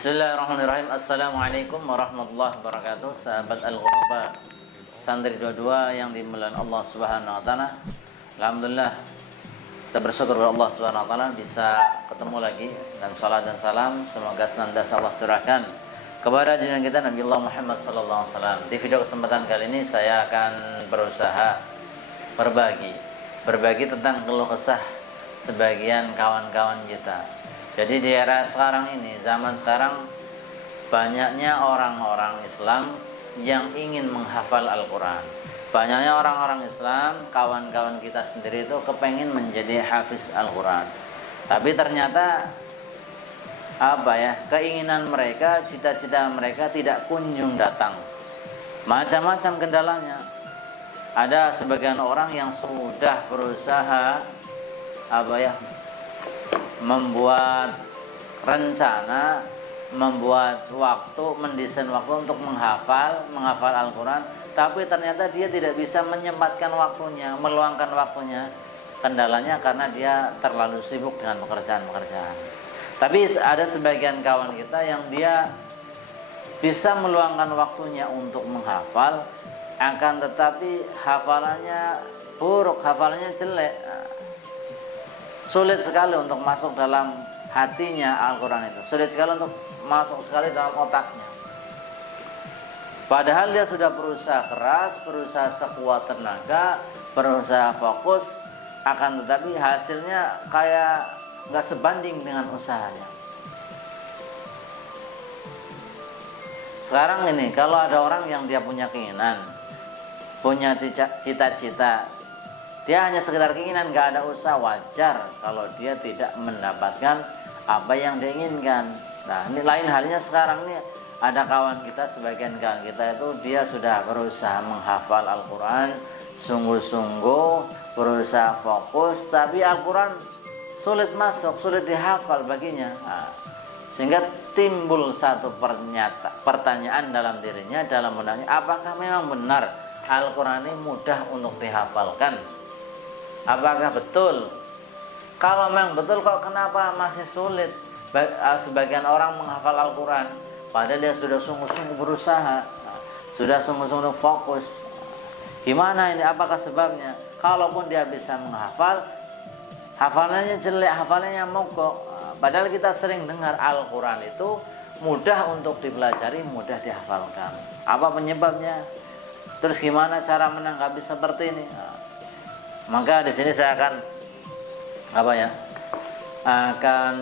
Bismillahirrahmanirrahim. Assalamualaikum warahmatullahi wabarakatuh. Sahabat Al-Ghuraba, santri dua-dua yang dimuliakan Allah Subhanahu wa taala. Alhamdulillah kita bersyukur kepada Allah Subhanahu wa taala bisa ketemu lagi, dan salat dan salam semoga senantiasa Allah curahkan kepada junjungan kita Nabi Allah Muhammad sallallahu alaihi wasallam. Di video kesempatan kali ini saya akan berusaha berbagi tentang keluh kesah sebagian kawan-kawan kita. Jadi di era sekarang ini, zaman sekarang, banyaknya orang-orang Islam yang ingin menghafal Al-Quran. Banyaknya orang-orang Islam, kawan-kawan kita sendiri itu kepengen menjadi hafiz Al-Quran. Tapi ternyata keinginan mereka, cita-cita mereka tidak kunjung datang. Macam-macam kendalanya. Ada sebagian orang yang sudah berusaha membuat rencana, membuat waktu, mendesain waktu untuk menghafal Al-Quran, tapi ternyata dia tidak bisa menyempatkan waktunya, meluangkan waktunya. Kendalanya karena dia terlalu sibuk dengan pekerjaan-pekerjaan. Tapi ada sebagian kawan kita yang dia bisa meluangkan waktunya untuk menghafal, akan tetapi hafalannya buruk, hafalannya jelek. Sulit sekali untuk masuk dalam hatinya Al-Quran itu. Sulit sekali untuk masuk sekali dalam otaknya. Padahal dia sudah berusaha keras, berusaha sekuat tenaga, berusaha fokus, akan tetapi hasilnya kayak nggak sebanding dengan usahanya. Sekarang ini kalau ada orang yang dia punya keinginan, punya cita-cita, dia hanya sekedar keinginan, nggak ada usaha, wajar kalau dia tidak mendapatkan apa yang dia inginkan. Nah, ini lain halnya sekarang nih, ada kawan kita, sebagian kawan kita itu dia sudah berusaha menghafal Al-Quran, sungguh-sungguh berusaha fokus, tapi Al-Quran sulit masuk, sulit dihafal baginya. Nah, sehingga timbul satu pertanyaan dalam dirinya, dalam benaknya, apakah memang benar Al-Quran ini mudah untuk dihafalkan? Apakah betul? Kalau memang betul, kok kenapa masih sulit sebagian orang menghafal Al-Quran? Padahal dia sudah sungguh-sungguh berusaha, sudah sungguh-sungguh fokus. Gimana ini? Apakah sebabnya? Kalaupun dia bisa menghafal, hafalannya jelek, hafalannya mogok. Padahal kita sering dengar Al-Quran itu mudah untuk dipelajari, mudah dihafalkan. Apa penyebabnya? Terus gimana cara menanggapi seperti ini? Maka di sini saya akan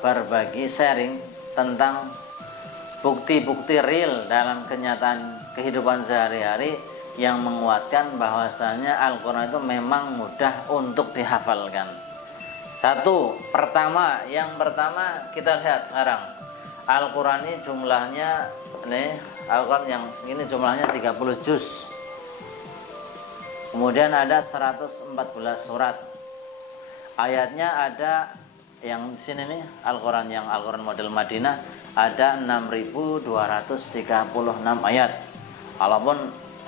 berbagi sharing tentang bukti-bukti real dalam kenyataan kehidupan sehari-hari yang menguatkan bahwasanya Al-Quran itu memang mudah untuk dihafalkan. Yang pertama kita lihat sekarang Al-Quran ini jumlahnya Al-Quran yang ini jumlahnya 30 juz. Kemudian ada 114 surat. Ayatnya ada yang di sini nih, Al-Quran yang Al-Quran model Madinah ada 6.236 ayat. Walaupun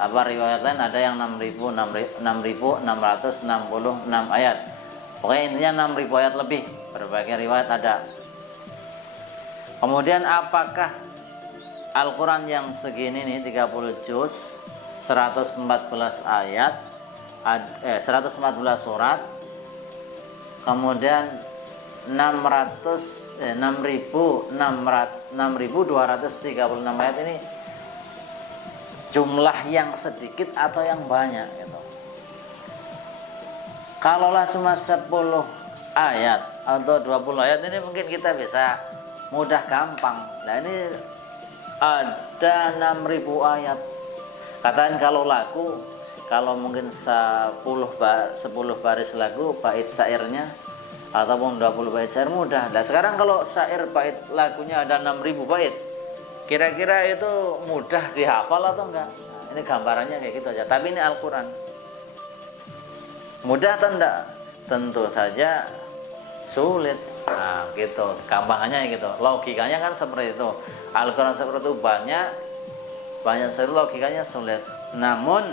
riwayat lain ada yang 6.666 ayat. Pokoknya intinya 6.000 ayat lebih, berbagai riwayat ada. Kemudian apakah Al-Quran yang segini nih 30 juz, 114 ayat, 114 surat, kemudian 6.236 ayat ini jumlah yang sedikit atau yang banyak gitu. Kalaulah cuma 10 ayat atau 20 ayat ini mungkin kita bisa mudah gampang. Nah ini ada 6.000 ayat. Katakan kalau mungkin 10 baris lagu bait syairnya ataupun 20 bait syair mudah. Nah sekarang kalau syair bait lagunya ada 6.000 bait, kira-kira itu mudah dihafal atau enggak? Nah, ini gambarannya kayak gitu aja. Tapi ini Al-Quran mudah atau enggak? Tentu saja sulit. Nah gitu, gampangannya gitu, logikanya kan seperti itu. Al-Quran seperti itu banyak syair, logikanya sulit. Namun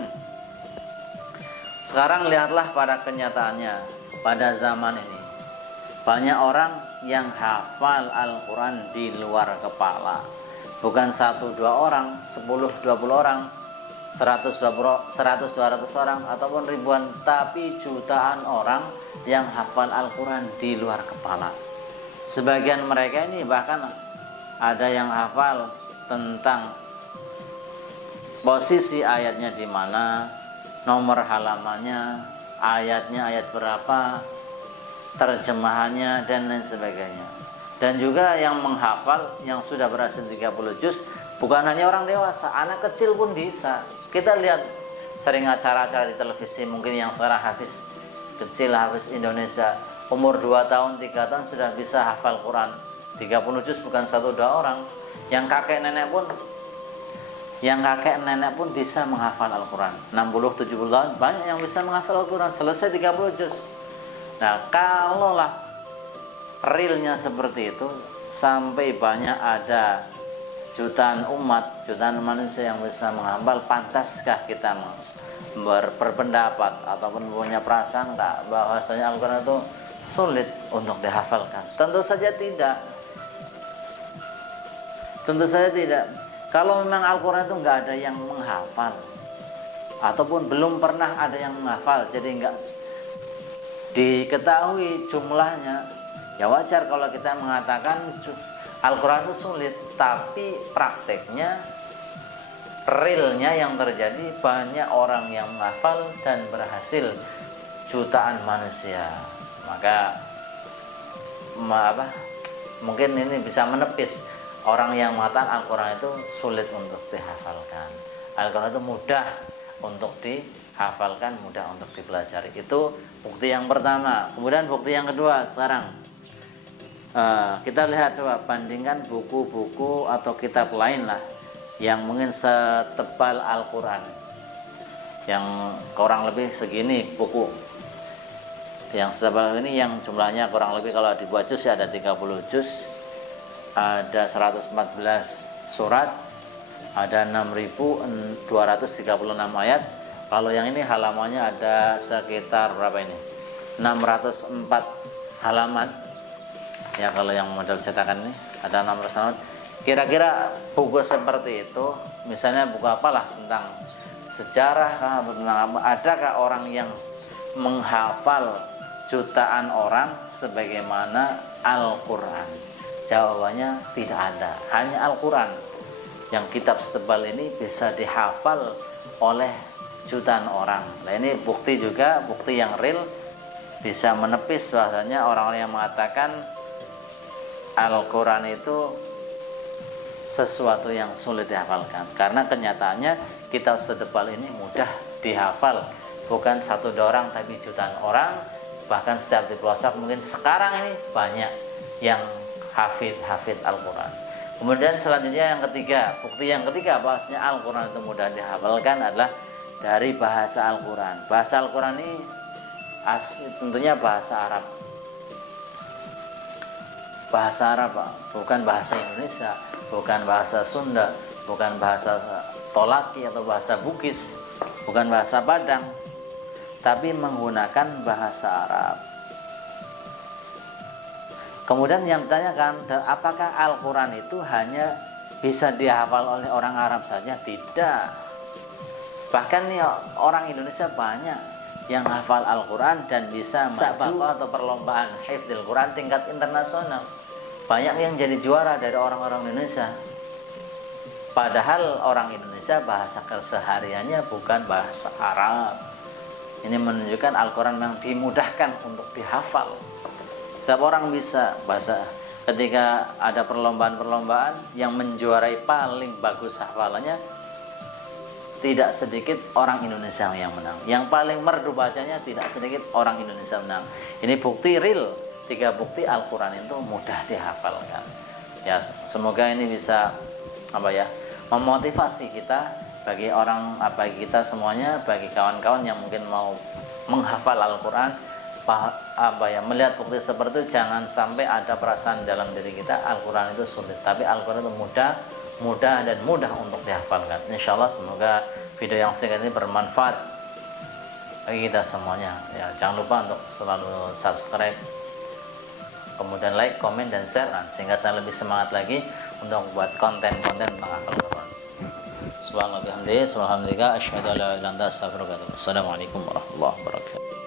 sekarang lihatlah pada kenyataannya, pada zaman ini banyak orang yang hafal Al-Quran di luar kepala. Bukan 1-2 orang, 10-20 orang, 100-200 orang, ataupun ribuan, tapi jutaan orang yang hafal Al-Quran di luar kepala. Sebagian mereka ini bahkan ada yang hafal tentang posisi ayatnya di mana, nomor halamannya, ayatnya ayat berapa, terjemahannya, dan lain sebagainya. Dan juga yang menghafal yang sudah berhasil 30 juz bukan hanya orang dewasa, anak kecil pun bisa. Kita lihat sering acara-acara di televisi, mungkin yang sekarang hafiz kecil, hafiz Indonesia, umur 2 tahun, 3 tahun sudah bisa hafal Quran 30 juz, bukan 1-2 orang. Yang kakek nenek pun bisa menghafal Al-Quran 60-70 tahun, banyak yang bisa menghafal Al-Quran selesai 30 juz. Nah, kalaulah realnya seperti itu, sampai banyak ada jutaan umat, jutaan manusia yang bisa menghafal, pantaskah kita berpendapat ataupun punya prasangka bahwasanya Al-Quran itu sulit untuk dihafalkan? Tentu saja tidak. Tentu saja tidak. Kalau memang Al-Quran itu nggak ada yang menghafal, ataupun belum pernah ada yang menghafal, jadi nggak diketahui jumlahnya, ya wajar kalau kita mengatakan Al-Quran itu sulit. Tapi prakteknya, realnya yang terjadi, banyak orang yang menghafal dan berhasil, jutaan manusia. Maka mungkin ini bisa menepis orang yang mengatakan Al-Quran itu sulit untuk dihafalkan. Al-Quran itu mudah untuk dihafalkan, mudah untuk dipelajari. Itu bukti yang pertama. Kemudian bukti yang kedua, sekarang kita lihat, coba bandingkan buku-buku atau kitab lain lah yang mungkin setebal Al-Quran, yang kurang lebih segini buku. Yang setebal ini yang jumlahnya kurang lebih, kalau dibuat juz ya ada 30 juz, ada 114 surat, ada 6.236 ayat. Kalau yang ini halamannya ada sekitar berapa ini? 604 halaman. Ya, kalau yang model cetakan ini ada 600 halaman. Kira-kira buku seperti itu, misalnya buku apalah, tentang sejarah atau tentang apa, adakah orang yang menghafal jutaan orang sebagaimana Al-Quran? Jawabannya tidak ada. Hanya Al-Quran yang kitab setebal ini bisa dihafal oleh jutaan orang. Nah, ini bukti juga, bukti yang real, bisa menepis bahasanya orang-orang yang mengatakan Al-Quran itu sesuatu yang sulit dihafalkan. Karena kenyataannya kitab setebal ini mudah dihafal. Bukan 1-2 orang, tapi jutaan orang. Bahkan setiap di pelosok mungkin sekarang ini banyak yang hafid Al-Quran. Kemudian selanjutnya yang ketiga, bukti yang ketiga bahwasanya Al-Quran itu mudah dihafalkan adalah dari bahasa Al-Quran. Bahasa Al-Quran ini tentunya bahasa Arab. Bahasa Arab, bukan bahasa Indonesia, bukan bahasa Sunda, bukan bahasa Tolaki atau bahasa Bugis, bukan bahasa Padang, tapi menggunakan bahasa Arab. Kemudian yang ditanyakan, apakah Al-Quran itu hanya bisa dihafal oleh orang Arab saja? Tidak. Bahkan nih, orang Indonesia banyak yang hafal Al-Quran dan bisa maju atau perlombaan hifdzil Quran tingkat internasional. Banyak yang jadi juara dari orang-orang Indonesia. Padahal orang Indonesia bahasa kesehariannya bukan bahasa Arab. Ini menunjukkan Al-Quran memang dimudahkan untuk dihafal. Setiap orang bisa bahasa. Ketika ada perlombaan-perlombaan yang menjuarai paling bagus hafalannya, tidak sedikit orang Indonesia yang menang. Yang paling merdu bacanya tidak sedikit orang Indonesia menang. Ini bukti real, 3 bukti Al-Quran itu mudah dihafalkan. Ya, semoga ini bisa memotivasi kita, bagi kita semuanya, bagi kawan-kawan yang mungkin mau menghafal Al-Quran, melihat bukti seperti itu, jangan sampai ada perasaan dalam diri kita Al-Quran itu sulit. Tapi Al-Quran itu mudah dan mudah untuk dihafalkan. Insyaallah semoga video yang singkat ini bermanfaat bagi kita semuanya. Ya, jangan lupa untuk selalu subscribe kemudian like, komen, dan share, sehingga saya lebih semangat lagi untuk buat konten-konten tentang hafal Quran. Subhanallah bihamdihi, subhanallah, asyhadu an la ilaha illa anta, astaghfiruka wa atubu ilaik. Assalamualaikum warahmatullahi wabarakatuh.